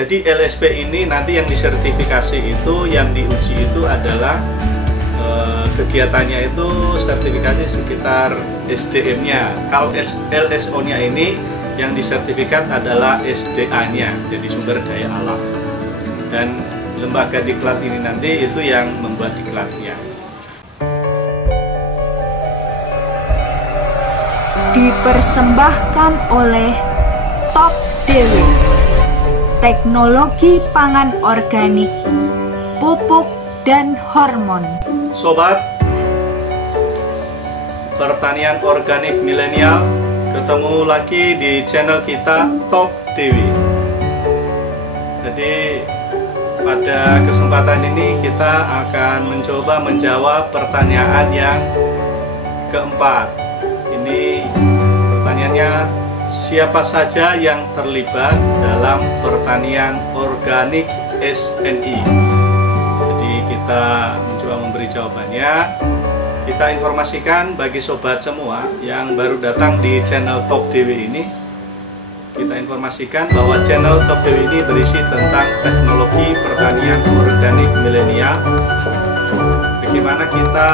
Jadi LSP ini nanti yang disertifikasi itu, yang diuji itu adalah kegiatannya itu sertifikasi sekitar SDM-nya. Kalau LSO-nya ini yang disertifikat adalah SDA-nya, jadi sumber daya alam. Dan lembaga diklat ini nanti itu yang membuat diklatnya. Dipersembahkan oleh Top Dewi, teknologi pangan organik, pupuk dan hormon. Sobat pertanian organik milenial, ketemu lagi di channel kita Top Dewi. Jadi pada kesempatan ini kita akan mencoba menjawab pertanyaan yang keempat. Ini pertanyaannya, siapa saja yang terlibat dalam pertanian organik SNI? Jadi kita mencoba memberi jawabannya. Kita informasikan bagi sobat semua yang baru datang di channel Top Dewi ini, kita informasikan bahwa channel Top Dewi ini berisi tentang teknologi pertanian organik milenial. Bagaimana kita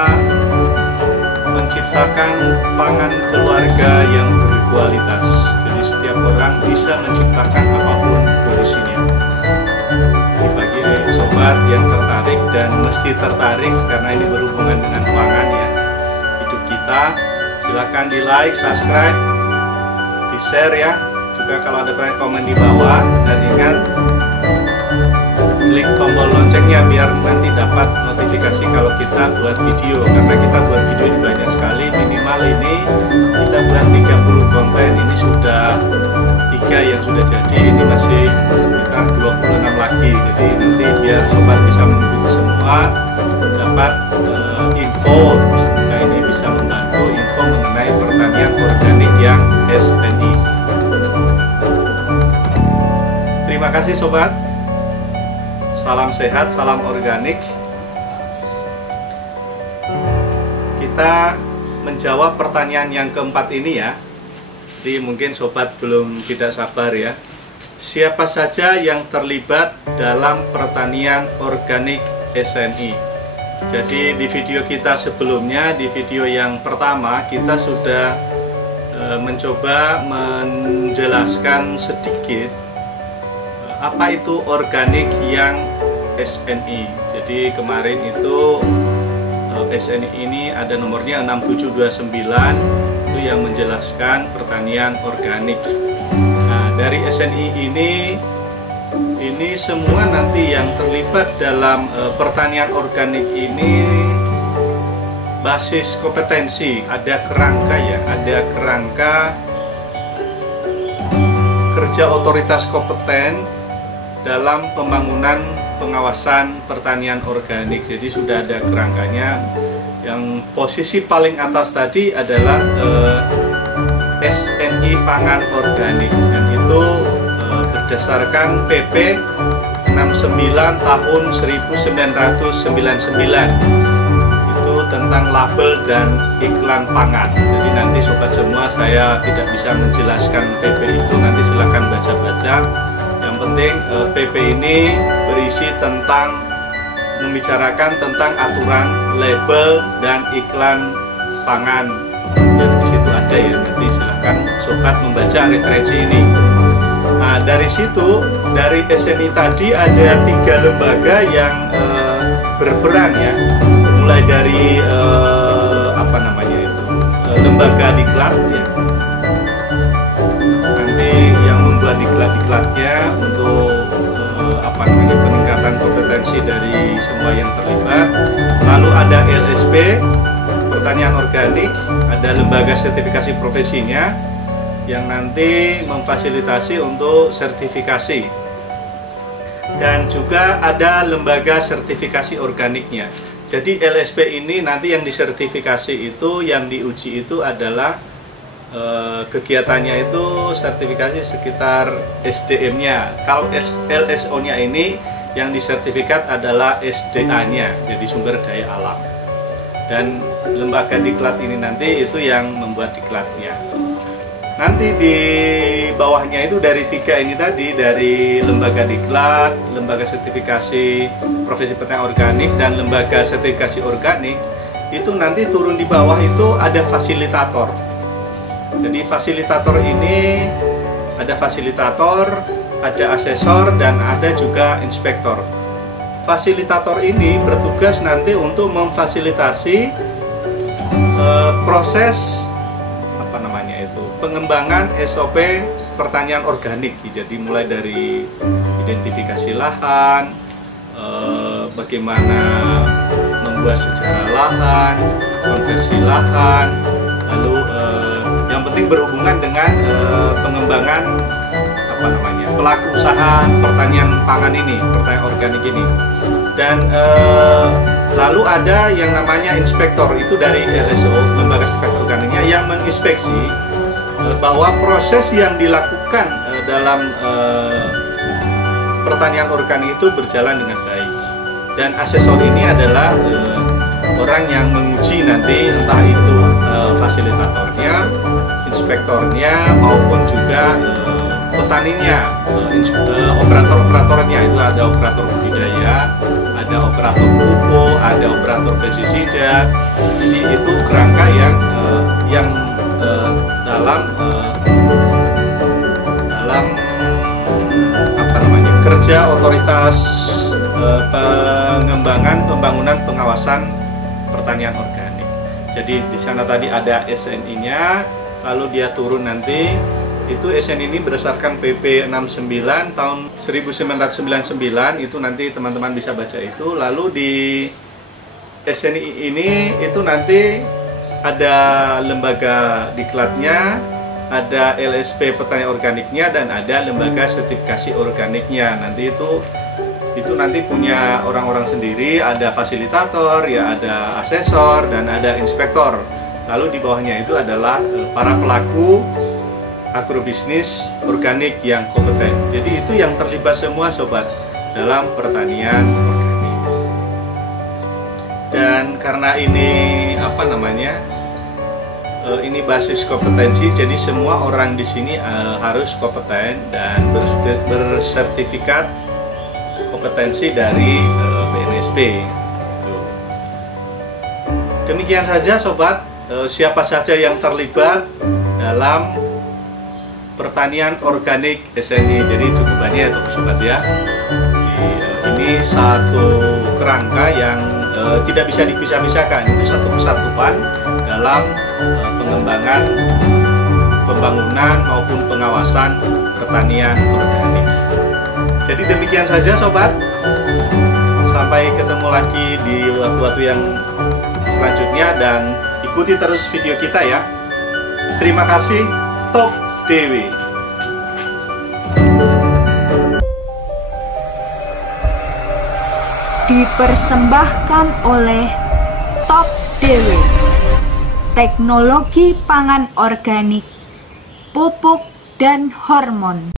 menciptakan pangan keluarga yang berkualitas. Jadi setiap orang bisa menciptakan apapun kondisinya. Jadi bagi sobat yang tertarik dan mesti tertarik karena ini berhubungan dengan pangan ya, hidup kita, silakan di like, subscribe, di share ya. Juga kalau ada komen di bawah, dan ingat klik tombol loncengnya biar nanti dapat notifikasi kalau kita buat video, karena kita buat video ini banyak sekali. Minimal ini kita buat 30 konten, ini sudah 3 yang sudah jadi, ini masih sekitar 26 lagi. Jadi nanti biar sobat bisa mengikuti semua, dapat info, semoga ini bisa membantu info mengenai pertanian organik yang SNI. Terima kasih sobat. Salam sehat, salam organik. Kita menjawab pertanyaan yang keempat ini ya. Jadi mungkin sobat belum tidak sabar ya. Siapa saja yang terlibat dalam pertanian organik SNI? Jadi di video kita sebelumnya, di video yang pertama kita sudah mencoba menjelaskan sedikit apa itu organik yang SNI. Jadi kemarin itu SNI ini ada nomornya 6729, itu yang menjelaskan pertanian organik. Nah, dari SNI ini semua nanti yang terlibat dalam pertanian organik ini basis kompetensi, ada kerangka ya, ada kerangka kerja otoritas kompeten dalam pembangunan pengawasan pertanian organik. Jadi sudah ada kerangkanya. Yang posisi paling atas tadi adalah SNI Pangan Organik, dan itu berdasarkan PP 69 tahun 1999, itu tentang label dan iklan pangan. Jadi nanti sobat semua, saya tidak bisa menjelaskan PP itu, nanti silakan baca-baca. Yang penting PP ini berisi tentang membicarakan tentang aturan label dan iklan pangan. Yang di situ ada ya, nanti silahkan sobat membaca referensi ini. Nah, dari situ, dari SNI tadi ada 3 lembaga yang berperan ya, mulai dari apa namanya itu, lembaga diklat ya. Nanti yang membuat diklat-diklatnya untuk apa namanya, peningkatan kompetensi dari semua yang terlibat. Lalu ada LSP pertanian organik, ada lembaga sertifikasi profesinya yang nanti memfasilitasi untuk sertifikasi, dan juga ada lembaga sertifikasi organiknya. Jadi LSP ini nanti yang disertifikasi itu, yang diuji itu adalah kegiatannya itu sertifikasi sekitar SDM-nya. Kalau LSO-nya ini yang disertifikat adalah SDA-nya, jadi sumber daya alam. Dan lembaga diklat ini nanti itu yang membuat diklatnya. Nanti di bawahnya itu dari 3 ini tadi, dari lembaga diklat, lembaga sertifikasi profesi pertanian organik, dan lembaga sertifikasi organik, itu nanti turun di bawah itu ada fasilitator. Jadi fasilitator ini ada fasilitator, ada asesor, dan ada juga inspektor. Fasilitator ini bertugas nanti untuk memfasilitasi proses pengembangan SOP pertanian organik. Jadi mulai dari identifikasi lahan, bagaimana membuat sejarah lahan, konversi lahan, lalu yang penting berhubungan dengan pengembangan pelaku usaha pertanian pangan ini, pertanian organik ini. Dan lalu ada yang namanya inspektor, itu dari LSO, lembaga sertifikasi organiknya, yang menginspeksi bahwa proses yang dilakukan dalam pertanian organik itu berjalan dengan baik. Dan asesor ini adalah orang yang menguji nanti, entah itu fasilitatornya, inspektornya, maupun juga petaninya, operator-operatornya. Itu ada operator budidaya, ada operator pupuk, ada operator pestisida. Jadi itu kerangka yang dalam kerja otoritas pengembangan, pembangunan, pengawasan pertanian organik. Jadi di sana tadi ada SNI-nya, lalu dia turun nanti. Itu SNI ini berdasarkan PP 69 tahun 1999, itu nanti teman-teman bisa baca itu. Lalu di SNI ini itu nanti ada lembaga diklatnya, ada LSP pertanian organiknya, dan ada lembaga sertifikasi organiknya. Nanti itu nanti punya orang-orang sendiri, ada fasilitator, ya ada asesor, dan ada inspektor. Lalu di bawahnya itu adalah para pelaku agrobisnis organik yang kompeten. Jadi itu yang terlibat semua sobat dalam pertanian organik. Dan karena ini ini basis kompetensi, jadi semua orang di sini harus kompeten dan bersertifikat kompetensi dari BNSP. Demikian saja sobat, siapa saja yang terlibat dalam pertanian organik SNI. Jadi cukup banyak ya sobat ya. Ini satu kerangka yang tidak bisa dipisah-pisahkan. Itu satu kesatuan dalam pengembangan, pembangunan maupun pengawasan pertanian organik. Jadi demikian saja sobat. Sampai ketemu lagi di waktu-waktu yang selanjutnya, dan ikuti terus video kita ya. Terima kasih. Top Dewi. Dipersembahkan oleh Top Dewi, teknologi pangan organik, pupuk dan hormon.